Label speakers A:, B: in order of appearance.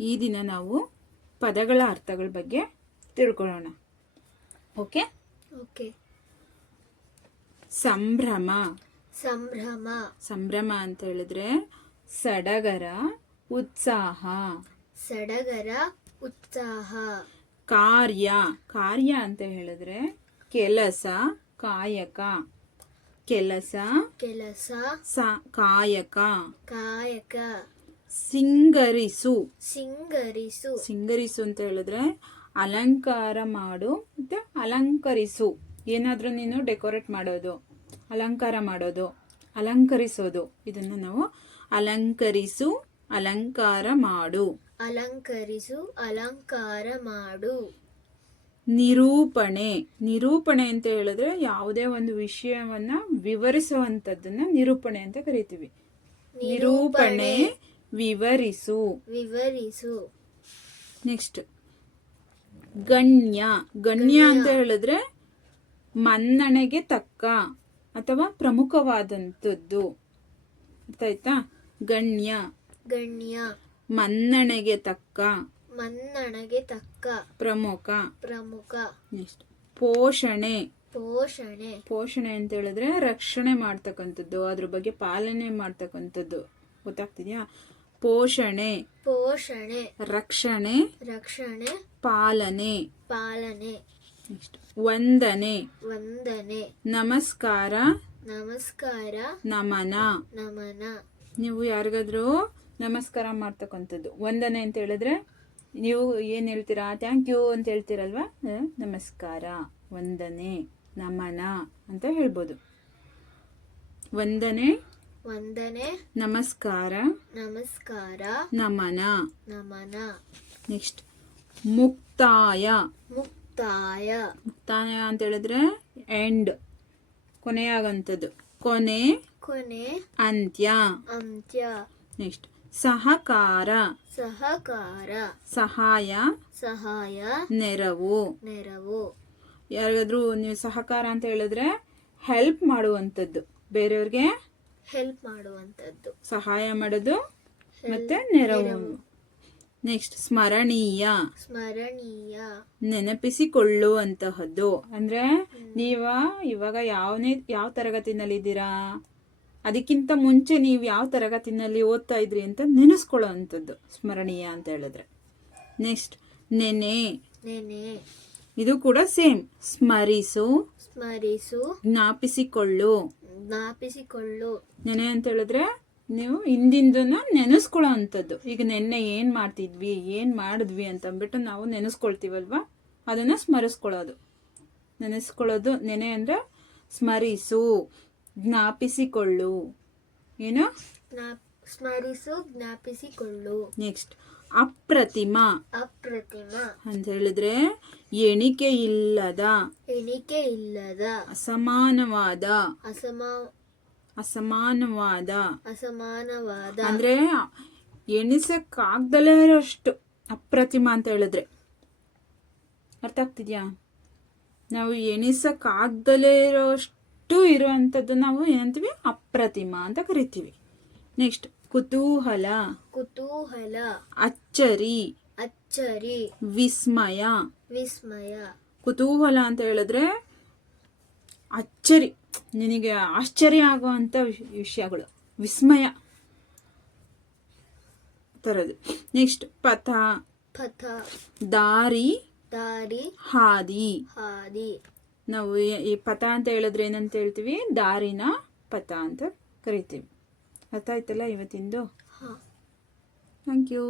A: ಈ ದಿನ ನಾವು ಪದಗಳ ಅರ್ಥಗಳ ಬಗ್ಗೆ ತಿಳ್ಕೊಳ್ಳೋಣ. ಓಕೆ?
B: ಓಕೆ.
A: ಸಂಭ್ರಮ.
B: ಸಂಭ್ರಮ.
A: ಸಂಭ್ರಮ ಅಂತ ಹೇಳಿದ್ರೆ ಸಡಗರ ಉತ್ಸಾಹ.
B: ಸಡಗರ ಉತ್ಸಾಹ.
A: ಕಾರ್ಯ. ಕಾರ್ಯ ಅಂತ ಹೇಳಿದ್ರೆ ಕೆಲಸ ಕಾಯಕ. ಕೆಲಸ
B: ಕೆಲಸ
A: ಸ ಕಾಯಕ.
B: ಕಾಯಕ.
A: ಸಿಂಗರಿಸು.
B: ಸಿಂಗರಿಸು.
A: ಸಿಂಗರಿಸು ಅಂತ ಹೇಳಿದ್ರೆ ಅಲಂಕಾರ ಮಾಡು ಮತ್ತೆ ಅಲಂಕರಿಸು. ಏನಾದರೂ ನೀನು ಡೆಕೋರೇಟ್ ಮಾಡೋದು ಅಲಂಕಾರ ಮಾಡೋದು ಅಲಂಕರಿಸೋದು. ಇದನ್ನ ನಾವು ಅಲಂಕರಿಸು ಅಲಂಕಾರ ಮಾಡು.
B: ಅಲಂಕರಿಸು ಅಲಂಕಾರ ಮಾಡು.
A: ನಿರೂಪಣೆ. ನಿರೂಪಣೆ ಅಂತ ಹೇಳಿದ್ರೆ ಯಾವುದೇ ಒಂದು ವಿಷಯವನ್ನ ವಿವರಿಸುವಂತದ್ದನ್ನ ನಿರೂಪಣೆ ಅಂತ ಕರಿತೀವಿ. ನಿರೂಪಣೆ. ವಿವರಿಸು.
B: ವಿವರಿಸು.
A: ನೆಕ್ಸ್ಟ್. ಗಣ್ಯ. ಗಣ್ಯ ಅಂತ ಹೇಳಿದ್ರೆ ಮನ್ನಣೆಗೆ ತಕ್ಕ ಅಥವಾ ಪ್ರಮುಖವಾದಂಥದ್ದು. ಆಯ್ತಾ? ಗಣ್ಯ.
B: ಗಣ್ಯ.
A: ಮನ್ನಣೆಗೆ ತಕ್ಕ.
B: ಮನ್ನಣೆಗೆ ತಕ್ಕ.
A: ಪ್ರಮುಖ.
B: ಪ್ರಮುಖ.
A: ನೆಕ್ಸ್ಟ್. ಪೋಷಣೆ.
B: ಪೋಷಣೆ.
A: ಪೋಷಣೆ ಅಂತ ಹೇಳಿದ್ರೆ ರಕ್ಷಣೆ ಮಾಡ್ತಕ್ಕಂಥದ್ದು ಅದ್ರ ಬಗ್ಗೆ ಪಾಲನೆ ಮಾಡ್ತಕ್ಕಂಥದ್ದು. ಗೊತ್ತಾಗ್ತಿದ್ಯಾ? ಪೋಷಣೆ.
B: ಪೋಷಣೆ.
A: ರಕ್ಷಣೆ.
B: ರಕ್ಷಣೆ.
A: ಪಾಲನೆ.
B: ಪಾಲನೆ.
A: ನೆಕ್ಸ್ಟ್ ವಂದನೆ.
B: ವಂದನೆ.
A: ನಮಸ್ಕಾರ.
B: ನಮಸ್ಕಾರ.
A: ನಮನ.
B: ನಮನ.
A: ನೀವು ಯಾರಿಗಾದ್ರೂ ನಮಸ್ಕಾರ ಮಾಡ್ತಕ್ಕಂಥದ್ದು. ವಂದನೆ ಅಂತ ಹೇಳಿದ್ರೆ ನೀವು ಏನು ಹೇಳ್ತೀರಾ? ಥ್ಯಾಂಕ್ ಯು ಅಂತ ಹೇಳ್ತೀರಲ್ವಾ? ನಮಸ್ಕಾರ. ವಂದನೆ. ನಮನ ಅಂತ ಹೇಳ್ಬೋದು. ವಂದನೆ.
B: ವಂದನೆ.
A: ನಮಸ್ಕಾರ.
B: ನಮಸ್ಕಾರ.
A: ನಮನ.
B: ನಮನ.
A: ನೆಕ್ಸ್ಟ್. ಮುಕ್ತಾಯ.
B: ಮುಕ್ತಾಯ.
A: ಮುಕ್ತಾಯ ಅಂತ ಹೇಳಿದ್ರೆ ಎಂಡ್ ಕೊನೆಯಾಗಂಥದ್ದು. ಕೊನೆ.
B: ಕೊನೆ.
A: ಅಂತ್ಯ.
B: ಅಂತ್ಯ.
A: ನೆಕ್ಸ್ಟ್. ಸಹಕಾರ.
B: ಸಹಕಾರ.
A: ಸಹಾಯ.
B: ಸಹಾಯ.
A: ನೆರವು.
B: ನೆರವು.
A: ಯಾರಿಗಾದ್ರೂ ನೀವು ಸಹಕಾರ ಅಂತ ಹೇಳಿದ್ರೆ ಹೆಲ್ಪ್ ಮಾಡುವಂಥದ್ದು. ಬೇರೆಯವ್ರಿಗೆ
B: ಹೆಲ್ಪ್ ಮಾಡುವಂತದ್ದು
A: ಸಹಾಯ ಮಾಡೋದು ಮತ್ತೆ ನೆರವು. ನೆಕ್ಸ್ಟ್ ಸ್ಮರಣೀಯ.
B: ಸ್ಮರಣೀಯ.
A: ನೆನಪಿಸಿಕೊಳ್ಳುವಂತಹದ್ದು. ಅಂದ್ರೆ ನೀವ ಇವಾಗ ಯಾವನೇ ಯಾವ ತರಗತಿನಲ್ಲಿ ಇದ್ದೀರಾ? ಅದಕ್ಕಿಂತ ಮುಂಚೆ ನೀವು ಯಾವ ತರಗತಿನಲ್ಲಿ ಓದ್ತಾ ಇದ್ರಿ ಅಂತ ನೆನೆಸ್ಕೊಳ್ಳೋ ಅಂಥದ್ದು ಸ್ಮರಣೀಯ ಅಂತ ಹೇಳಿದ್ರೆ. ನೆಕ್ಸ್ಟ್ ನೆನೆ.
B: ನೆನೆ.
A: ಇದು ಕೂಡ ಸೇಮ್. ಸ್ಮರಿಸು.
B: ಸ್ಮರಿಸು.
A: ಜ್ಞಾಪಿಸಿಕೊಳ್ಳು.
B: ಜ್ಞಾಪಿಸಿಕೊಳ್ಳು.
A: ನೆನೆ ಅಂತ ಹೇಳಿದ್ರೆ ನೀವು ಹಿಂದಿಂದನ ನೆನೆಸ್ಕೊಳ್ಳೋ ಅಂಥದ್ದು ಈಗ ನೆನ್ನೆ ಏನು ಮಾಡ್ತಿದ್ವಿ ಏನು ಮಾಡಿದ್ವಿ ಅಂತ ಅಂದ್ಬಿಟ್ಟು ನಾವು ನೆನೆಸ್ಕೊಳ್ತೀವಲ್ವಾ? ಅದನ್ನು ಸ್ಮರಿಸ್ಕೊಳ್ಳೋದು. ನೆನೆಸ್ಕೊಳ್ಳೋದು ನೆನೆ ಅಂದ್ರೆ ಸ್ಮರಿಸು ಜ್ಞಾಪಿಸಿಕೊಳ್ಳು. ಏನು?
B: ಸ್ಮರಿಸು ಜ್ಞಾಪಿಸಿಕೊಳ್ಳು.
A: ನೆಕ್ಸ್ಟ್. ಅಪ್ರತಿಮ.
B: ಅಪ್ರತಿಮ.
A: ಅಂತ ಹೇಳಿದ್ರೆ ಎಣಿಕೆ ಇಲ್ಲದ.
B: ಎಣಿಕೆ ಇಲ್ಲದ.
A: ಅಸಮಾನವಾದ.
B: ಅಸಮ
A: ಅಸಮಾನವಾದ.
B: ಅಸಮಾನವಾದ.
A: ಅಂದ್ರೆ ಎಣಿಸಕ್ಕಾಗ್ದಲೇ ಇರೋಷ್ಟು ಅಪ್ರತಿಮ ಅಂತ ಹೇಳಿದ್ರೆ. ಅರ್ಥ ಆಗ್ತಿದ್ಯಾ? ನಾವು ಎಣಿಸಕ್ಕಾಗ್ದಲೇ ಇರೋಷ್ಟು ಇರುವಂಥದ್ದು ನಾವು ಏನಂತೀವಿ? ಅಪ್ರತಿಮ ಅಂತ ಕರಿತೀವಿ. ನೆಕ್ಸ್ಟ್ ಕುತೂಹಲ
B: ಕುತೂಹಲ
A: ಅಚ್ಚರಿ
B: ಅಚ್ಚರಿ
A: ವಿಸ್ಮಯ.
B: ವಿಸ್ಮಯ.
A: ಕುತೂಹಲ ಅಂತ ಹೇಳಿದ್ರೆ ಅಚ್ಚರಿ ನಿನಗೆ ಆಶ್ಚರ್ಯ ಆಗುವಂಥ ವಿಷ- ವಿಷಯಗಳು. ವಿಸ್ಮಯ. ತರದು. ನೆಕ್ಸ್ಟ್ ಪಥ.
B: ಪಥ.
A: ದಾರಿ.
B: ದಾರಿ.
A: ಹಾದಿ.
B: ಹಾದಿ.
A: ನಾವು ಈ ಪಥ ಅಂತ ಹೇಳಿದ್ರೆ ಏನಂತ ಹೇಳ್ತೀವಿ? ದಾರಿನ ಪಥ ಅಂತ ಕರಿತೀವಿ. ಅರ್ಥ ಆಯ್ತಲ್ಲ ಇವತ್ತಿಂದು ಥ್ಯಾಂಕ್ ಯು